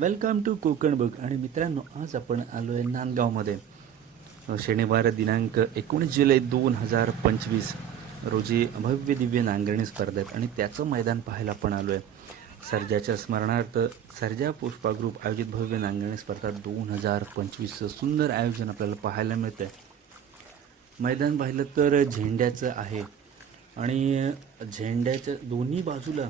Welcome to Konkan book आणि मित्रांनो आज आपण आलो आहे नांदगावमध्ये. शनिवार दिनांक एकोणीस जुलै दोन हजार पंचवीस रोजी भव्य दिव्य नांगरणी स्पर्धा आहेत आणि त्याचं मैदान पाहायला आपण आलो आहे सर्जाच्या स्मरणार्थ सर्जा पुष्पा ग्रुप आयोजित भव्य नांगरणी स्पर्धा दोन हजार पंचवीसचं सुंदर आयोजन आपल्याला पाहायला मिळतं आहे मैदान पाहिलं तर झेंड्याचं आहे. आणि झेंड्याच्या दोन्ही बाजूला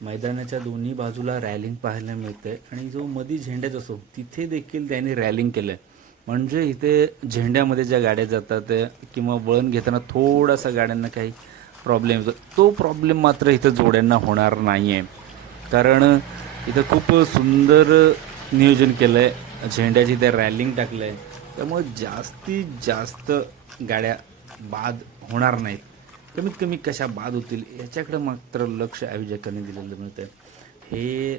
मैदानाच्या दोन्ही बाजूला रॅलिंग पाहायला मिळते आणि जो मधी झेंड्याच असतो तिथे देखील त्याने रॅलिंग केलं आहे म्हणजे इथे झेंड्यामध्ये ज्या गाड्या जातात किंवा वळण घेताना थोडासा गाड्यांना काही प्रॉब्लेम येतो. तो प्रॉब्लेम मात्र इथं जोड्यांना होणार नाही आहे कारण इथं खूप सुंदर नियोजन केलं आहे झेंड्याची त्या रॅलिंग टाकलं आहे त्यामुळे जास्तीत जास्त गाड्या बाद होणार नाहीत. कमीत कमी कशा बाद होतील याच्याकडे मात्र लक्ष आयोजकांनी दिलेलं मिळतं हे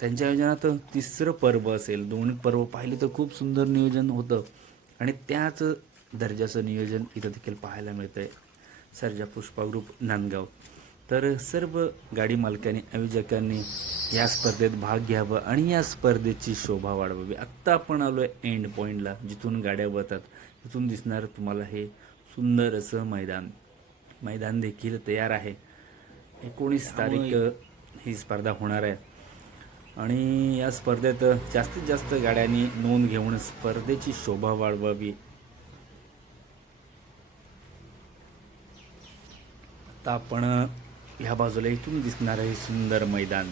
त्यांच्या आयोजनात तिसरं पर्व असेल दोन्ही पर्व पाहिले तर खूप सुंदर नियोजन होतं. आणि त्याच दर्जाचं नियोजन इथं देखील पाहायला मिळतं आहे सर्जा पुष्पा ग्रुप नांदगाव. तर सर्व गाडी मालकांनी आयोजकांनी या स्पर्धेत भाग घ्यावा आणि या स्पर्धेची शोभा वाढवावी. आत्ता आपण आलो आहे एंड पॉईंटला जिथून गाड्या वळतात तिथून दिसणार तुम्हाला हे सुंदर असं मैदान. मैदान देखील तयार आहे. एकोणीस तारीख ही स्पर्धा होणार आहे. आणि या स्पर्धेत जास्तीत जास्त गाड्यांनी नोंद घेऊन स्पर्धेची शोभा वाढवावी. आता आपण ह्या बाजूला इथून दिसणार आहे सुंदर मैदान.